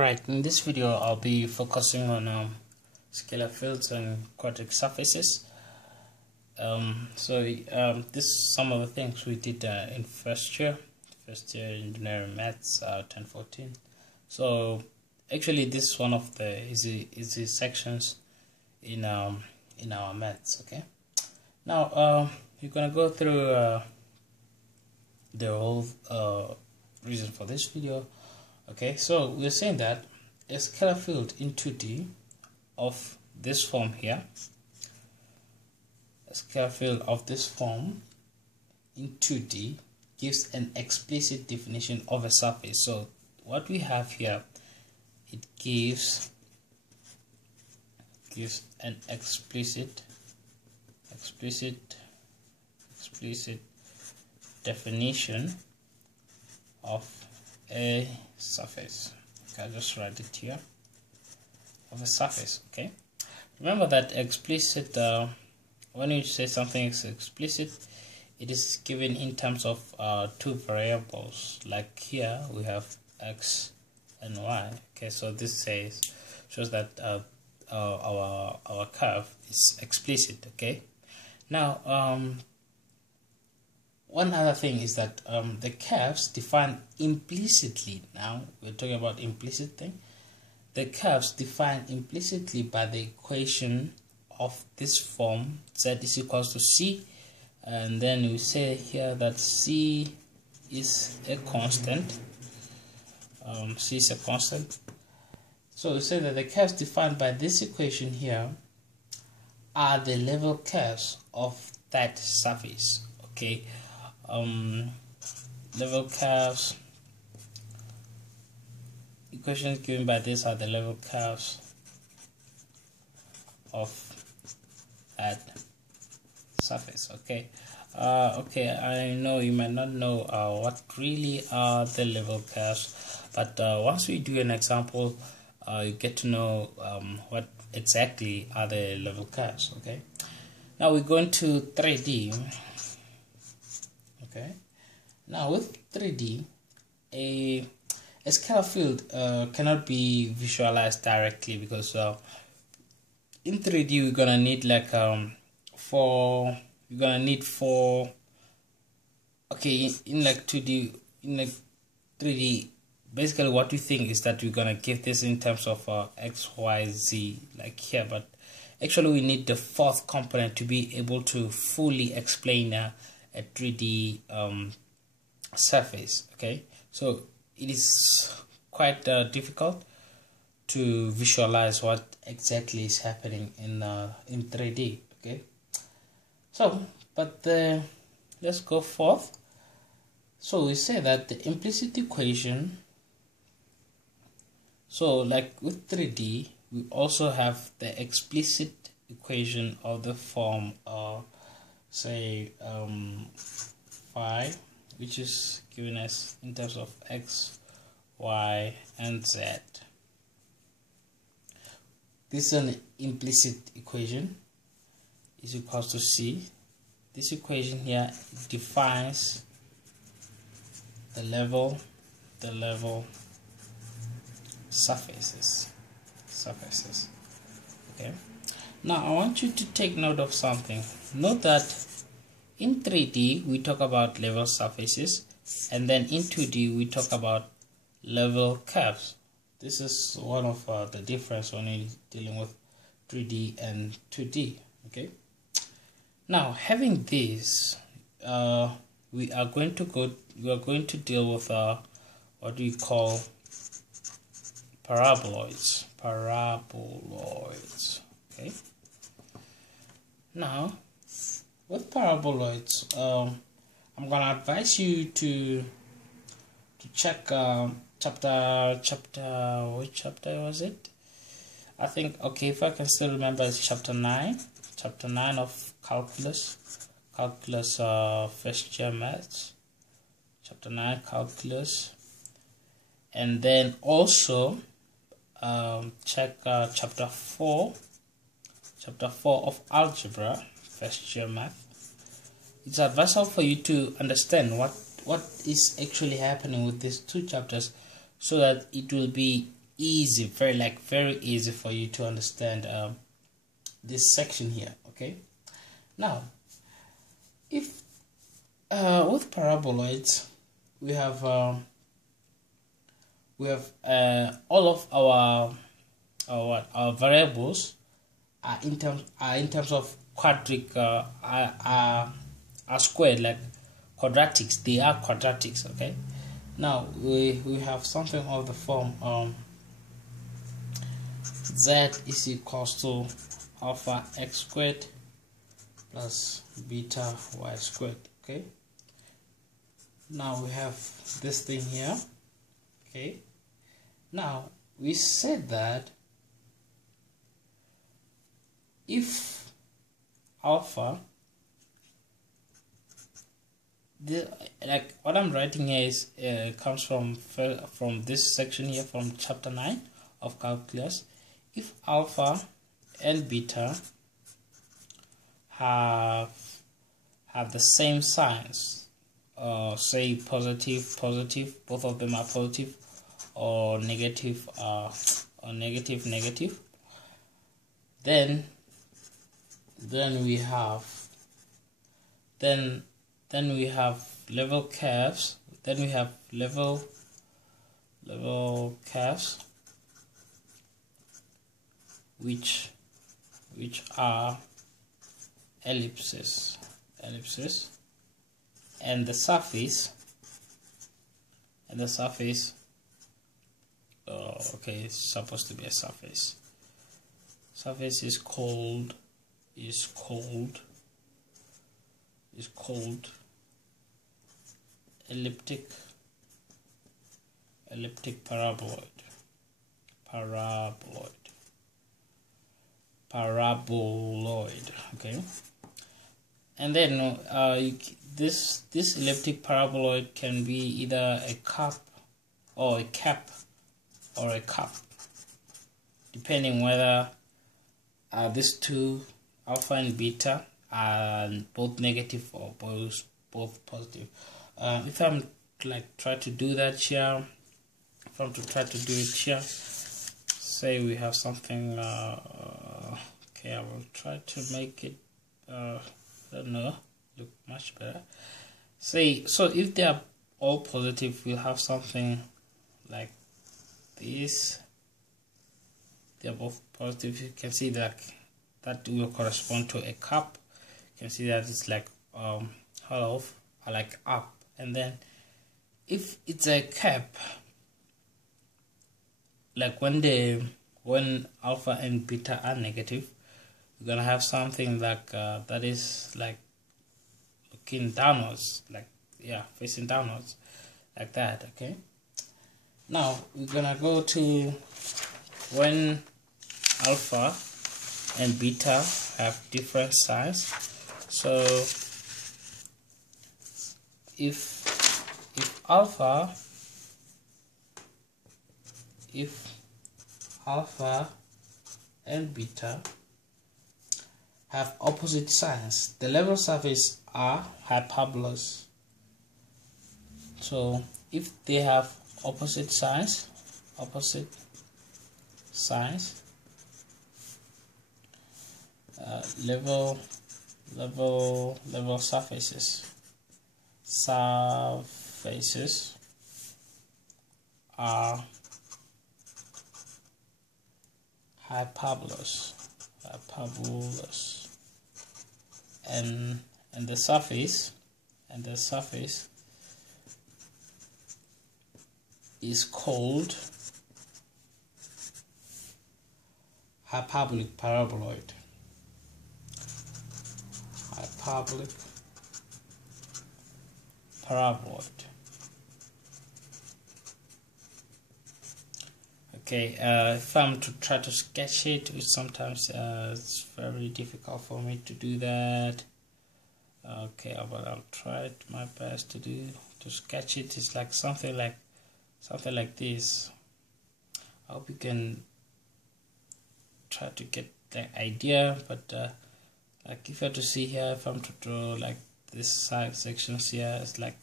Alright, in this video I'll be focusing on scalar fields and quadratic surfaces. This is some of the things we did in first year engineering maths 1014. So actually this is one of the easy sections in our maths. Okay, now you're gonna go through the whole reason for this video. Okay, so we're saying that a scalar field in 2D of this form here, a scalar field of this form in 2D gives an explicit definition of a surface. So what we have here, it gives an explicit definition of a surface. Okay, I'll just write it here, of a surface. Okay, remember that explicit, when you say something is explicit, it is given in terms of two variables. Like here we have x and y. Okay, so this shows that our curve is explicit. Okay, now one other thing is that the curves defined implicitly, now we're talking about implicit thing, the curves defined implicitly by the equation of this form, z is equals to c, and then we say here that c is a constant. C is a constant. So we say that the curves defined by this equation here are the level curves of that surface. Okay, level curves, equations given by this are the level curves of that surface. Okay, okay, I know you might not know what really are the level curves, but once we do an example, you get to know what exactly are the level curves. Okay, now we're going to 3D. Okay, now with 3D, a scalar field cannot be visualized directly, because in 3D we're gonna need like four. Okay, in like 2D, in like 3D, basically what we think is that we're gonna give this in terms of x, y, z, like here, but actually we need the fourth component to be able to fully explain a 3D surface. Okay, so it is quite difficult to visualize what exactly is happening in 3D. Okay, so but let's go forth. So we say that the implicit equation, so like with 3D we also have the explicit equation of the form say phi, which is given as in terms of x, y, and z. This is an implicit equation, is equals to c. This equation here defines the level surfaces. Okay, now I want you to take note of something. Note that in 3D we talk about level surfaces, and then in 2D we talk about level curves. This is one of the difference when you're dealing with 3D and 2D. Okay, now having this, we are going to deal with what we call paraboloids. Okay, now with paraboloids, I'm gonna advise you to check which chapter was it? I think, okay, if I can still remember, it's chapter 9 of calculus first year maths, chapter 9 calculus, and then also check chapter 4 of algebra first year math. It's advisable for you to understand what is actually happening with these two chapters, so that it will be easy, very easy for you to understand this section here. Okay, now if with paraboloids we have all of our variables are in terms of quadric are squared, like quadratics. They are quadratics. Okay, now we have something of the form z is equals to alpha x squared plus beta y squared. Okay, now we have this thing here. Okay, now we said that if alpha, like what I'm writing here is comes from this section here, from chapter 9 of calculus. If alpha and beta have the same signs, say positive, both of them are positive, or negative, negative, then we have level curves. Then we have level curves which are ellipses, and the surface okay, it's supposed to be a surface is called elliptic paraboloid. Okay, and then this elliptic paraboloid can be either a cup or a cap, depending whether these two, alpha and beta, are both negative or both positive. If I'm try to do that here, say we have something. Okay, I will try to make it I don't know, look much better. Say, so if they are all positive, we'll have something like this. They are both positive. You can see that will correspond to a cup. You can see that it's like hollow, like up. And then if it's a cap, like when alpha and beta are negative, you're gonna have something like that is like looking downwards, like, yeah, facing downwards, like that. Okay, now we're gonna go to when alpha and beta have different signs. So if alpha and beta have opposite signs, the level surface are hyperbolas. So if they have opposite signs, level surfaces are hyperbolas, and the surface is called hyperbolic paraboloid. Okay, if I'm to try to sketch it, which sometimes it's very difficult for me to do that. Okay, but I'll try my best to sketch it. It's like something like this. I hope you can try to get the idea. But like if you have to see here, if I'm to draw like this side sections here, it's like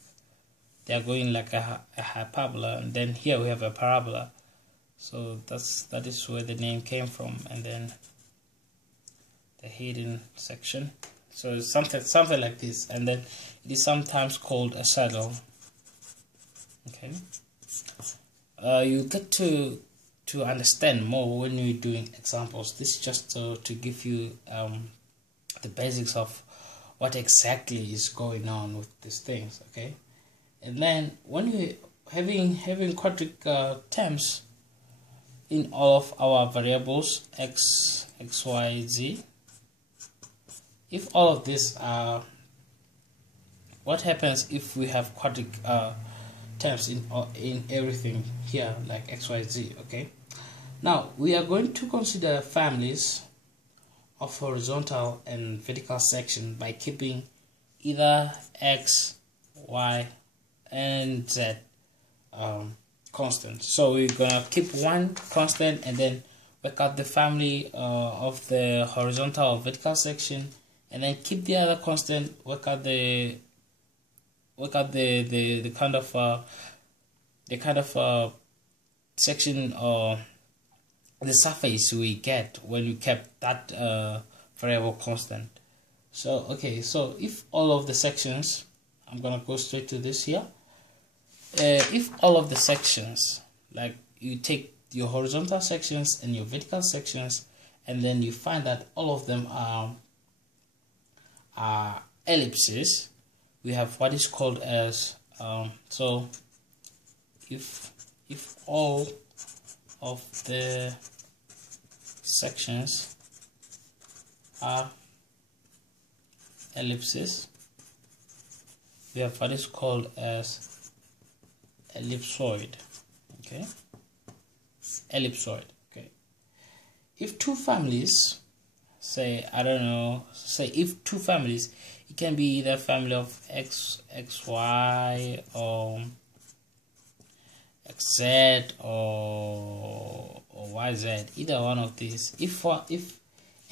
they are going like a hyperbola, and then here we have a parabola. So that is where the name came from, and then the hidden section. So it's something like this, and then it is sometimes called a saddle. Okay. You get to understand more when you're doing examples. This is just to give you the basics of what exactly is going on with these things. Okay. And then when you having quadratic terms in all of our variables x, y, z, if all of this are, what happens if we have quadratic terms in everything here, like x, y, z? Okay, now we are going to consider families of horizontal and vertical section by keeping either x, y, and z constant. So we're gonna keep one constant and then work out the family of the horizontal or vertical section, and then keep the other constant, work out the kind of section or the surface we get when we kept that variable constant. So okay, so if all of the sections, I'm gonna go straight to this here. If all of the sections, like you take your horizontal sections and your vertical sections, and then you find that all of them are ellipses, we have what is called as so if all of the sections are ellipses, we have what is called as ellipsoid. Okay, ellipsoid. Okay, if two families, say, I don't know, say if two families, it can be either family of x, y, or xz, or yz, either one of these. If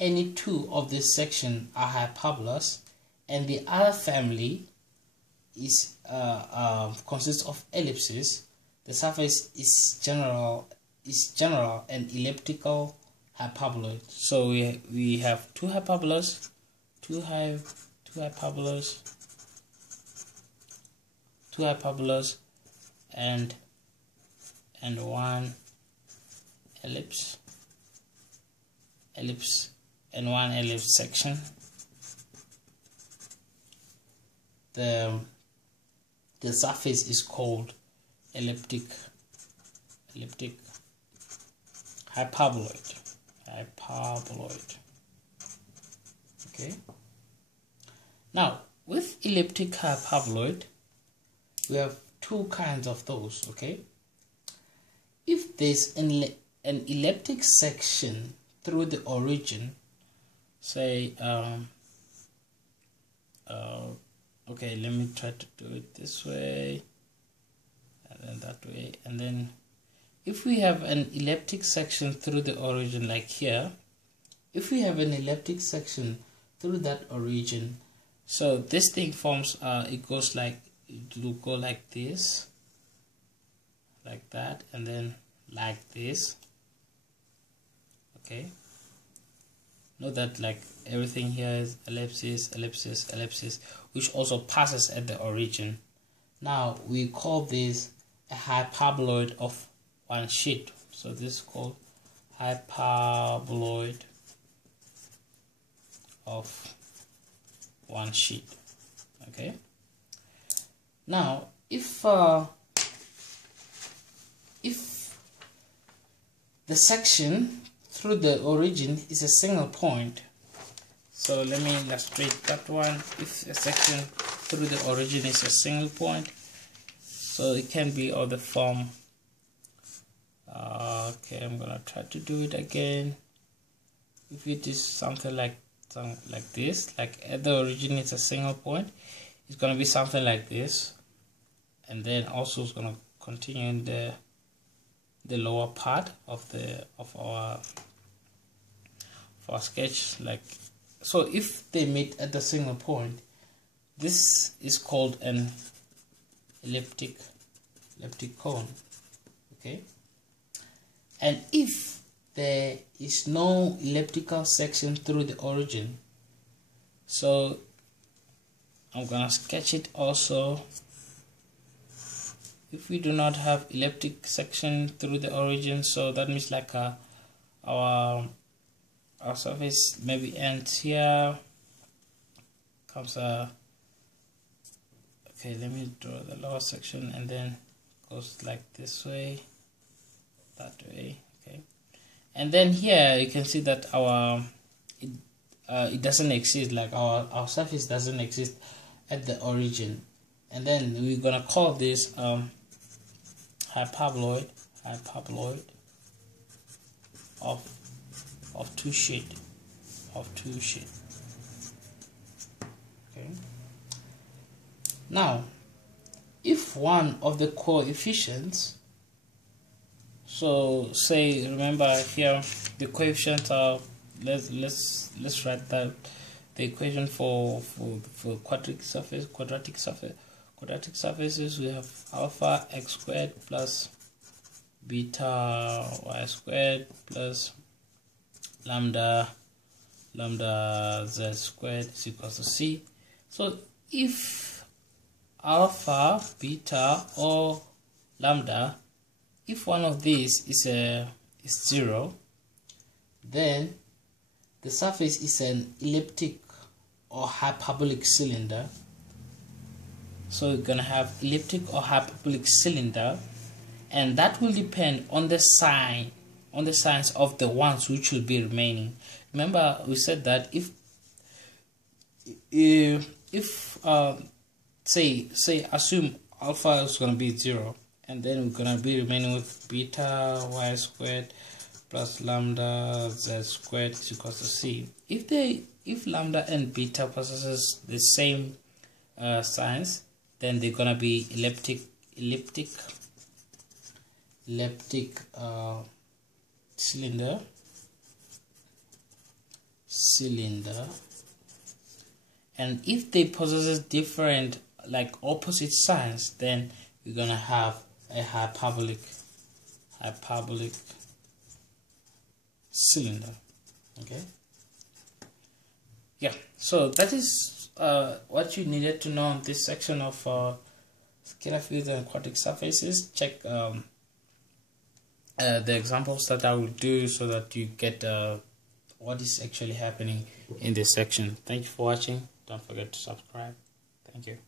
any two of this section are hyperbolas and the other family is consists of ellipses, the surface is general and elliptical hyperboloid. So we have two hyperbolas, two hyperbolas, and one ellipse and one ellipse section. The surface is called elliptic hyperboloid. Okay, now with elliptic hyperboloid we have two kinds of those. Okay, if there's an elliptic section through the origin, say okay, let me try to do it this way and then that way, and then if we have an elliptic section through the origin, like here, if we have an elliptic section through that origin, so this thing forms it goes like, it will go like this, like that, and then like this. Okay, note that like everything here is ellipsis, which also passes at the origin. Now we call this a hyperboloid of one sheet. So this is called hyperboloid of one sheet. Okay, now if the section through the origin is a single point, so let me illustrate that one. If a section through the origin is a single point, so it can be of the form, okay, I'm gonna try to do it again. If it is something like this, like at the origin it's a single point, it's gonna be something like this, and then also it's gonna continue in the lower part of our sketch, like so. If they meet at the single point, this is called an elliptic cone. Okay, And if there is no elliptical section through the origin, so I'm gonna sketch it also. If we do not have elliptic section through the origin, so that means like our surface maybe ends here, comes okay, let me draw the lower section, and then goes like this way, that way, okay. And then here you can see that our it doesn't exist, like our surface doesn't exist at the origin. And then we're gonna call this hyperboloid of two sheet. Okay. Now, if one of the coefficients, so say, remember here the coefficient are, let's write that the equation for quadratic surfaces, we have alpha x squared plus beta y squared plus lambda z squared is equals to c. So if alpha, beta, or lambda, if one of these is 0, then the surface is an elliptic or hyperbolic cylinder. So we're gonna have elliptic or hyperbolic cylinder, and that will depend on the signs of the ones which will be remaining. Remember, we said that if say assume alpha is gonna be 0, and then we're gonna be remaining with beta y squared plus lambda z squared is equals to c. If lambda and beta possesses the same signs, then they're gonna be elliptic cylinder, and if they possess different, like opposite signs, then we're gonna have a hyperbolic cylinder. Okay, yeah, so that is what you needed to know on this section of scalar fields and quadratic surfaces. Check the examples that I will do so that you get what is actually happening in this section. Thank you for watching. Don't forget to subscribe. Thank you.